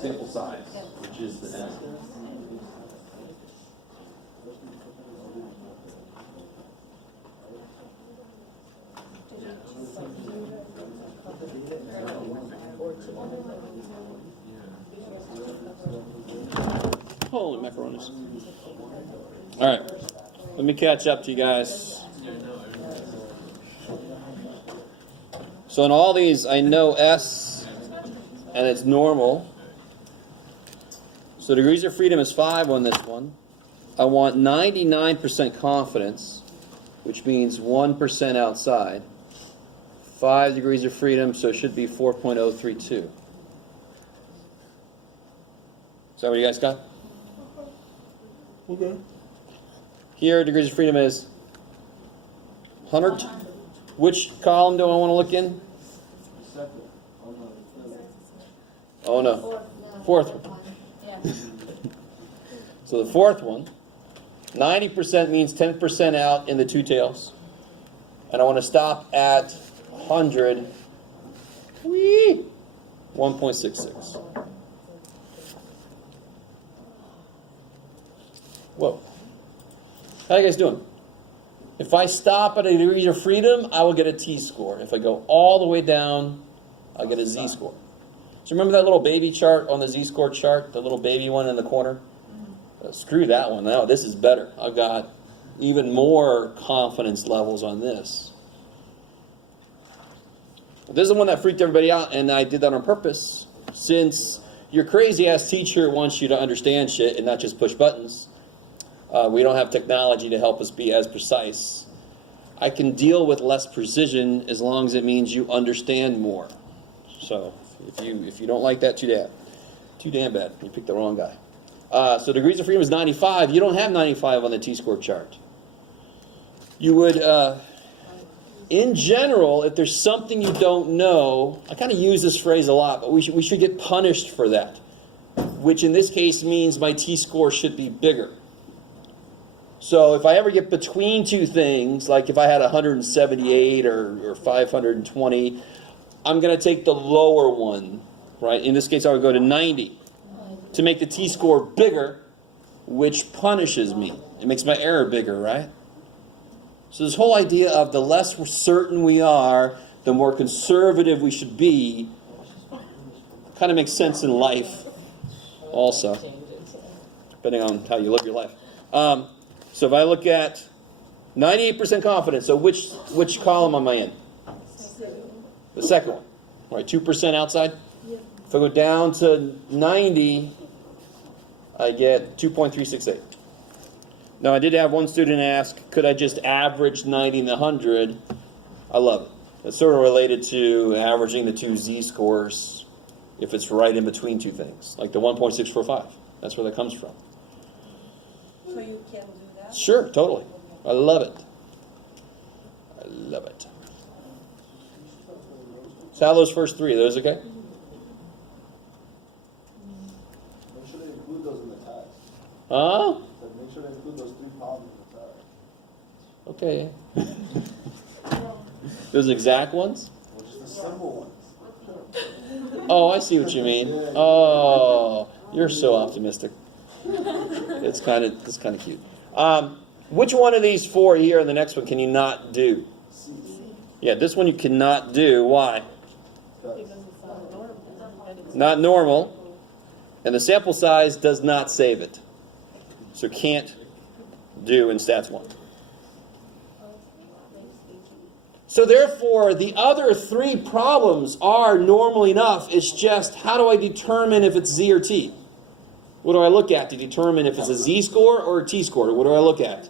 sample size, which is the N. Holy macaronis. All right, let me catch up to you guys. So in all these, I know S, and it's normal. So degrees of freedom is 5 on this one. I want 99% confidence, which means 1% outside. 5 degrees of freedom, so it should be 4.032. Is that what you guys got? Okay. Here, degrees of freedom is 100. Which column do I want to look in? Oh no, fourth one. So the fourth one, 90% means 10% out in the two tails. And I want to stop at 100. Whee! 1.66. Whoa. How you guys doing? If I stop at a degrees of freedom, I will get a t-score. If I go all the way down, I'll get a z-score. So remember that little baby chart on the z-score chart? The little baby one in the corner? Screw that one. Now this is better. I've got even more confidence levels on this. This is the one that freaked everybody out, and I did that on purpose. Since your crazy-ass teacher wants you to understand shit and not just push buttons, we don't have technology to help us be as precise. I can deal with less precision as long as it means you understand more. So if you don't like that, too damn bad. You picked the wrong guy. So degrees of freedom is 95. You don't have 95 on the t-score chart. You would, in general, if there's something you don't know, I kind of use this phrase a lot, but we should get punished for that, which in this case means my t-score should be bigger. So if I ever get between two things, like if I had 178 or 520, I'm going to take the lower one, right? In this case, I would go to 90 to make the t-score bigger, which punishes me. It makes my error bigger, right? So this whole idea of the less certain we are, the more conservative we should be, kind of makes sense in life also, depending on how you live your life. So if I look at 98% confidence, so which column am I in? The second one, right? 2% outside. If I go down to 90, I get 2.368. Now, I did have one student ask, could I just average 90 and 100? I love it. It's sort of related to averaging the two z-scores if it's right in between two things, like the 1.645. That's where that comes from. So you can do that? Sure, totally. I love it. I love it. So how are those first three? Are those okay? Make sure they include those in the tags. Huh? Make sure they include those 3 columns in the tag. Okay. Those exact ones? Or just the simple ones. Oh, I see what you mean. Oh, you're so optimistic. It's kind of cute. Which one of these 4 here and the next one can you not do? Yeah, this one you cannot do. Why? Not normal. And the sample size does not save it. So can't do in stats 1. So therefore, the other 3 problems are normal enough. It's just, how do I determine if it's Z or T? What do I look at to determine if it's a Z-score or a T-score? What do I look at?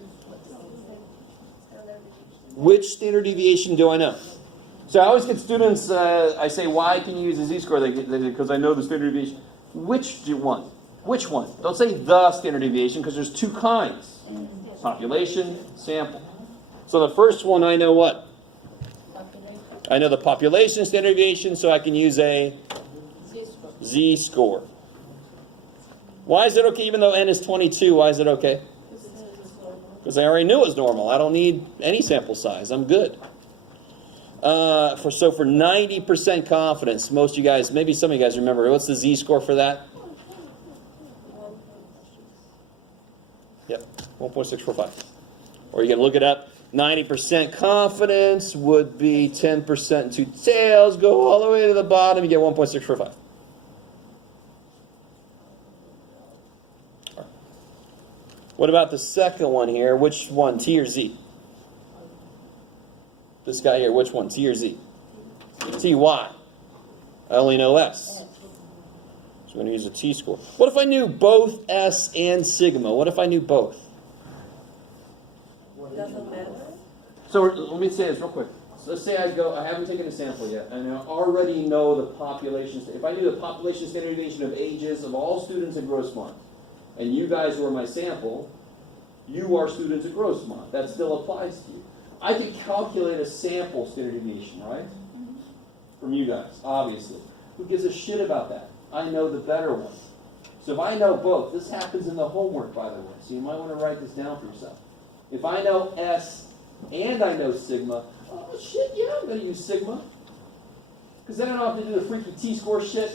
Which standard deviation do I know? So I always get students, I say, why can you use a Z-score? Because I know the standard deviation. Which one? Which one? Don't say the standard deviation, because there's 2 kinds. Population, sample. So the first one, I know what? I know the population standard deviation, so I can use a Z-score. Why is it okay, even though n is 22, why is it okay? Because I already knew it was normal. I don't need any sample size. I'm good. For 90% confidence, most of you guys, maybe some of you guys remember, what's the z-score for that? Yep, 1.645. Or you can look it up. 90% confidence would be 10% and 2 tails. Go all the way to the bottom, you get 1.645. What about the second one here? Which one, T or Z? This guy here, which one, T or Z? T, why? I only know S. So I'm going to use a t-score. What if I knew both S and sigma? What if I knew both? Doesn't matter. So let me say this real quick. So let's say I haven't taken a sample yet, and I already know the population. If I knew the population standard deviation of ages of all students at Grossmont, and you guys were my sample, you are students at Grossmont. That still applies to you. I could calculate a sample standard deviation, right? From you guys, obviously. Who gives a shit about that? I know the better one. So if I know both, this happens in the homework, by the way, so you might want to write this down for yourself. If I know S and I know sigma, oh shit, yeah, I'm going to use sigma. Because then I don't have to do the freaky t-score shit.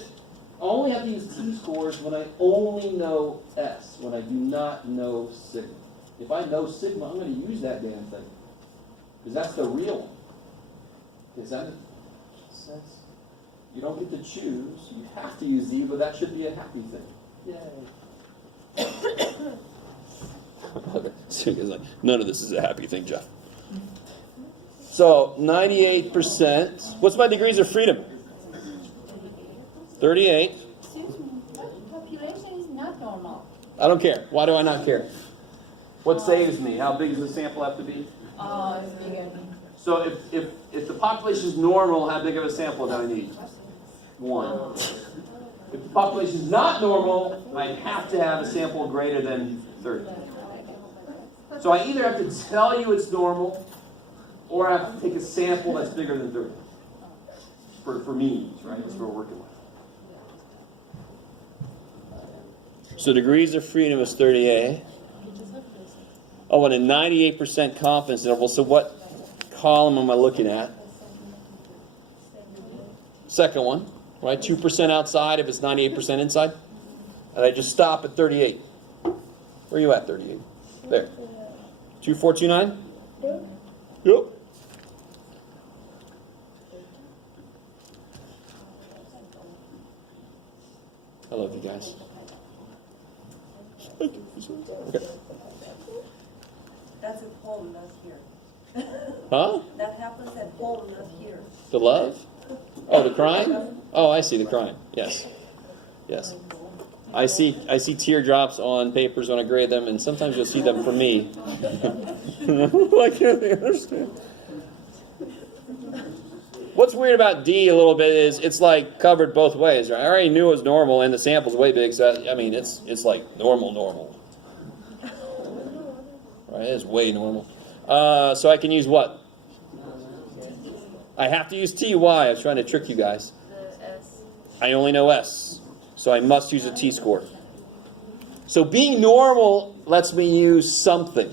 I only have to use t-scores when I only know S, when I do not know sigma. If I know sigma, I'm going to use that damn thing. Because that's the real one. Does that make sense? You don't get to choose. You have to use Z, but that should be a happy thing. Yay. Okay. So he goes like, none of this is a happy thing, Jeff. So 98%. What's my degrees of freedom? 38. Excuse me, population is not normal. I don't care. Why do I not care? What saves me? How big does the sample have to be? It's bigger. So if the population is normal, how big of a sample do I need? 1. If the population is not normal, I have to have a sample greater than 30. So I either have to tell you it's normal, or I have to take a sample that's bigger than 30. For means, right? That's what we're working with. So degrees of freedom is 38. Oh, and a 98% confidence interval. So what column am I looking at? Second one, right? 2% outside if it's 98% inside. And I just stop at 38. Where are you at, 38? There. 2429? Yep. I love you guys. Okay. That's at home, not here. Huh? That happens at home, not here. The love? Oh, the crying? Oh, I see the crying. Yes. Yes. I see teardrops on papers when I grade them, and sometimes you'll see them from me. Why can't they understand? What's weird about D a little bit is it's like covered both ways, right? I already knew it was normal, and the sample's way big, so I mean it's like normal. Right? It's way normal. So I can use what? I have to use T. Why? I was trying to trick you guys. I only know S. So I must use a t-score. So being normal lets me use something.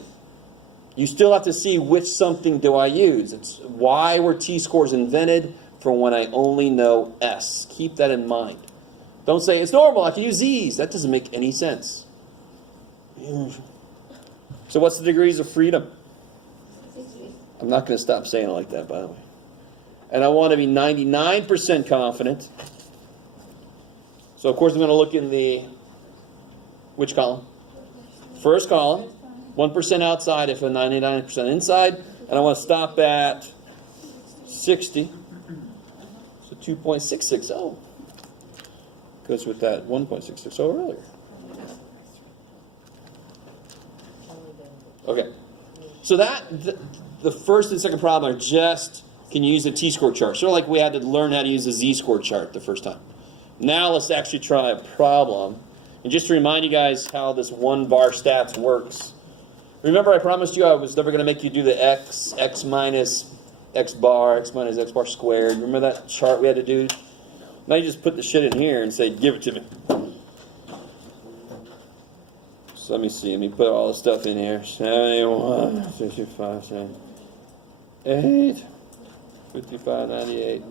You still have to see which something do I use. It's why were t-scores invented, for when I only know S. Keep that in mind. Don't say, it's normal, I can use Z's. That doesn't make any sense. So what's the degrees of freedom? I'm not going to stop saying it like that, by the way. And I want to be 99% confident. So, of course, I'm going to look in the, which column? First column. 1% outside if I'm 99% inside. And I want to stop at 60. So 2.660. Goes with that 1.660 earlier. Okay. So the first and second problem are just, can you use a t-score chart? Sort of like we had to learn how to use a z-score chart the first time. Now let's actually try a problem. And just to remind you guys how this one bar stats works. Remember I promised you I was never going to make you do the x minus x bar squared. Remember that chart we had to do? Now you just put the shit in here and say, give it to me. So let me see. Let me put all the stuff in here. 71, 65, 78. 55, 98,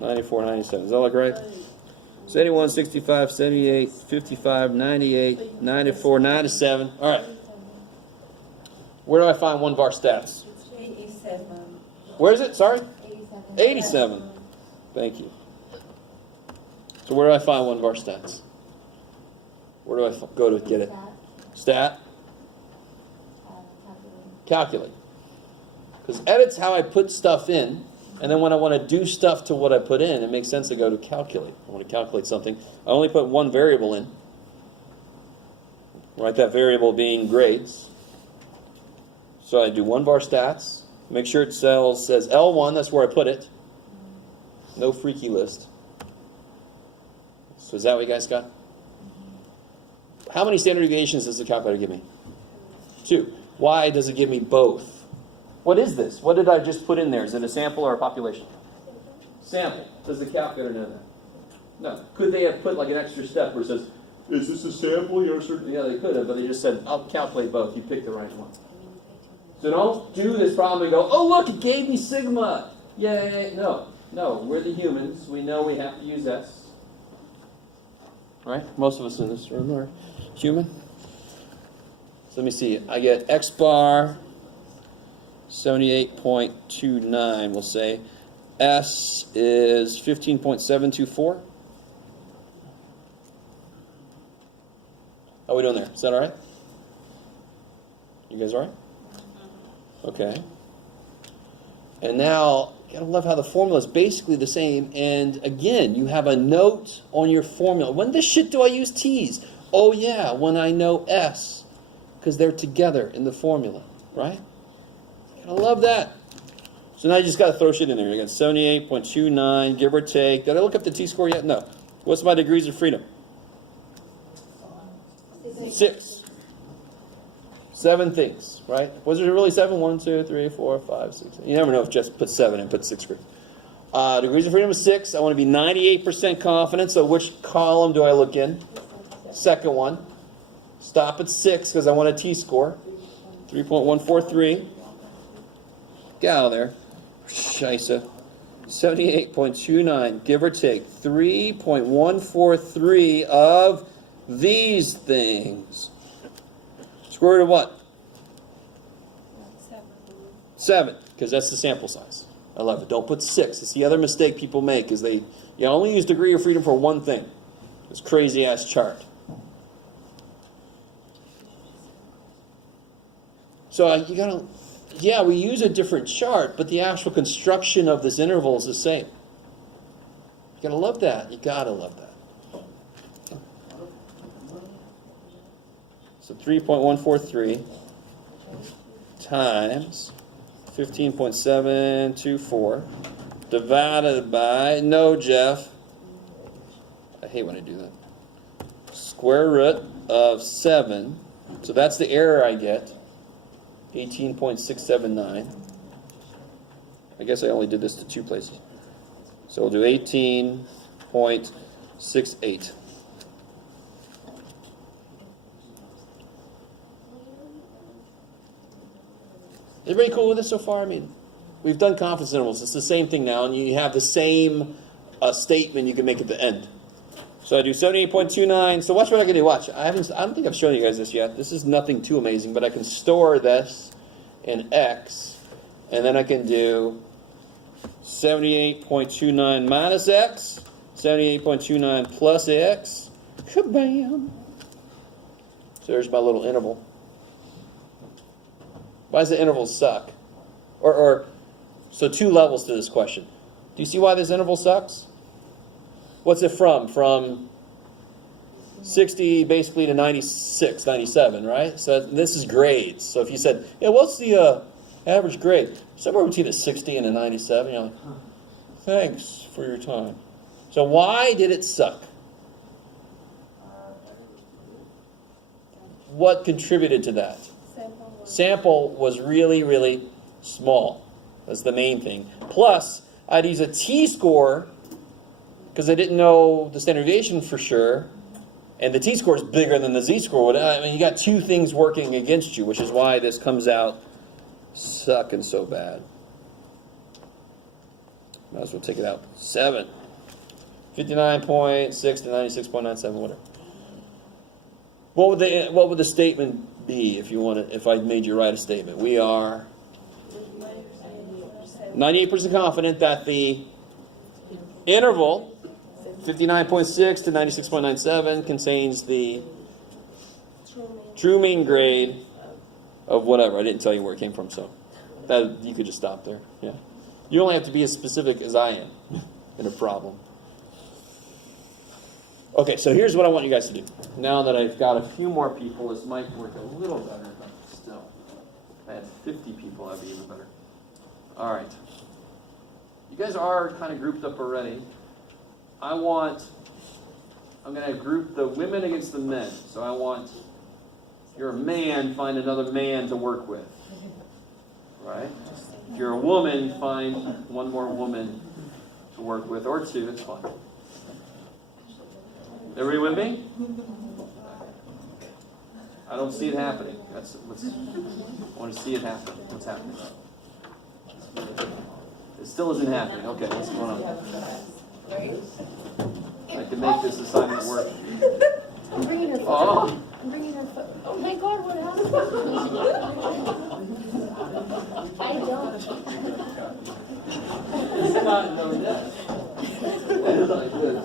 94, 97. Does that look right? 71, 65, 78, 55, 98, 94, 97. All right. Where do I find one var stats? 87. Where is it? Sorry? 87. 87. Thank you. So where do I find one var stats? Where do I go to get it? Stat? Calculate. Because edit's how I put stuff in, and then when I want to do stuff to what I put in, it makes sense to go to calculate. I want to calculate something. I only put one variable in. Right, that variable being grades. So I do one var stats. Make sure it says L1, that's where I put it. No freaky list. So is that what you guys got? How many standard deviations does the calculator give me? 2. Why does it give me both? What is this? What did I just put in there? Is it a sample or a population? Sample. Does the calculator know that? No. Could they have put like an extra step where it says, is this a sample? You're certain? Yeah, they could have, but they just said, I'll calculate both. You pick the right one. So don't do this problem and go, oh, look, it gave me sigma. Yay. No. No, we're the humans. We know we have to use S. Right? Most of us in this room are human. So let me see. I get X bar 78.29, we'll say. S is 15.724. How are we doing there? Is that all right? You guys all right? Okay. And now, you gotta love how the formula is basically the same. And again, you have a note on your formula. When the shit do I use T's? Oh yeah, when I know S. Because they're together in the formula, right? I love that. So now you just got to throw shit in there. You got 78.29, give or take. Did I look up the t-score yet? No. What's my degrees of freedom? 6. 7 things, right? Was it really 7? 1, 2, 3, 4, 5, 6. You never know if just put 7 and put 6th grade. Degrees of freedom is 6. I want to be 98% confident. So which column do I look in? Second one. Stop at 6 because I want a t-score. 3.143. Get out of there. Scheisse. 78.29, give or take. 3.143 of these things. Square root of what? 7, because that's the sample size. I love it. Don't put 6. It's the other mistake people make is you only use degree of freedom for one thing. This crazy ass chart. So you gotta, yeah, we use a different chart, but the actual construction of this interval is the same. You gotta love that. You gotta love that. So 3.143 times 15.724 divided by, no, Jeff. I hate when I do that. Square root of 7. So that's the error I get. 18.679. I guess I only did this to 2 places. So we'll do 18.68. Everybody cool with this so far? I mean, we've done confidence intervals. It's the same thing now, and you have the same statement you can make at the end. So I do 78.29. So watch what I can do. Watch. I don't think I've shown you guys this yet. This is nothing too amazing, but I can store this in X, and then I can do 78.29 minus X, 78.29 plus X. Kabam! So there's my little interval. Why does the interval suck? So 2 levels to this question. Do you see why this interval sucks? What's it from? From 60 basically to 96, 97, right? So this is grades. So if you said, yeah, what's the average grade? Somewhere between a 60 and a 97. You're like, thanks for your time. So why did it suck? What contributed to that? Sample was really, really small. That's the main thing. Plus, I'd use a t-score because I didn't know the standard deviation for sure, and the t-score is bigger than the z-score. I mean, you got 2 things working against you, which is why this comes out sucking so bad. Might as well take it out. 7. 59.6 to 96.97, whatever. What would the statement be if I made you write a statement? We are 98% confident that the interval 59.6 to 96.97 contains the true mean grade of whatever. I didn't tell you where it came from, so that you could just stop there. Yeah, you only have to be as specific as I am in a problem. Okay, so here's what I want you guys to do. Now that I've got a few more people, this might work a little better, but still, if I had 50 people, that'd be even better. All right, you guys are kind of grouped up already. I'm going to group the women against the men. So I want you're a man, find another man to work with. Right? If you're a woman, find one more woman to work with, or two, it's fine. Everybody with me? I don't see it happening. I want to see it happen. What's happening? It still isn't happening. Okay, what's going on? I can make this assignment work. I'm bringing her foot. Oh. I'm bringing her foot. Oh my God, what happened? I don't. It's not no death. It's not good.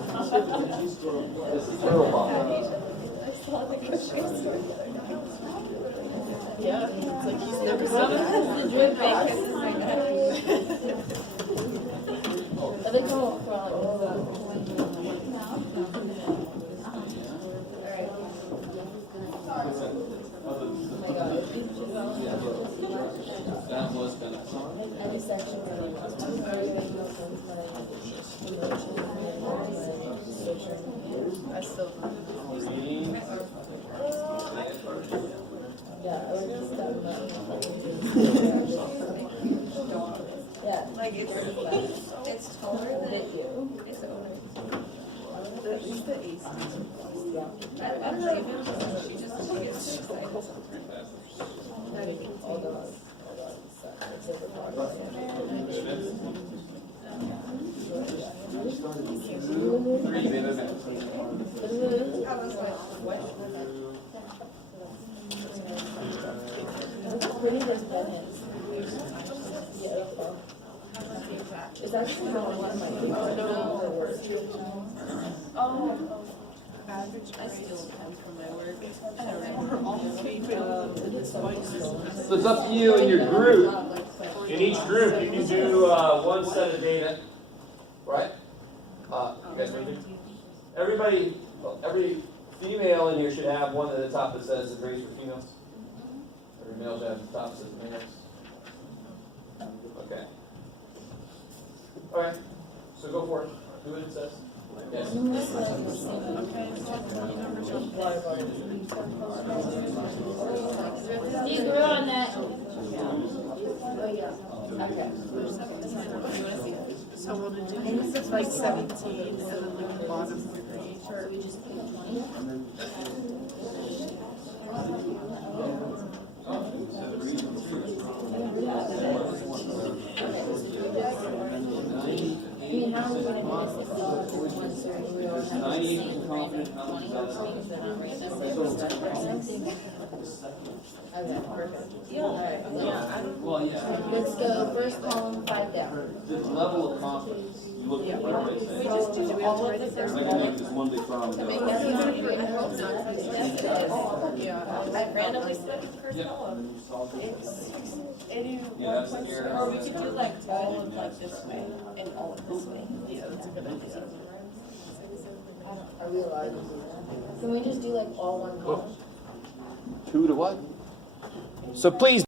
This is terrible. Yeah, it's like he's never seen it. Let it go for That was kind of I still. yeah. Like it's taller than you. It's over. At least the AC. I don't know, even she gets so excited. Is that just how one of my I still come from my work. I don't know. So it's up to you in your group. In each group, you can do one set of data, right? You guys ready? Every female in here should have one at the top that says the grades for females. Every male should have the top that says males. Okay. All right. So go for it. Do what it says. Yes. You grew on that. So we'll do like 17 and then like the bottom of the grade chart. We just pick 20. I mean, how are we going to do this if we all do one series? We all have the same random 20 things that are random. Okay, perfect. All right, Well, yeah. let's go first column, 5 down. The level of confidence. You look at what they say. We just do all of the first I can make this one big firm. I randomly split the first column. Yeah, that's the Or we could do like all of like this way and all of this way. Yeah, that's a good idea. Are we allowed to do that? Can we just do like all one column? 2 to what? So please.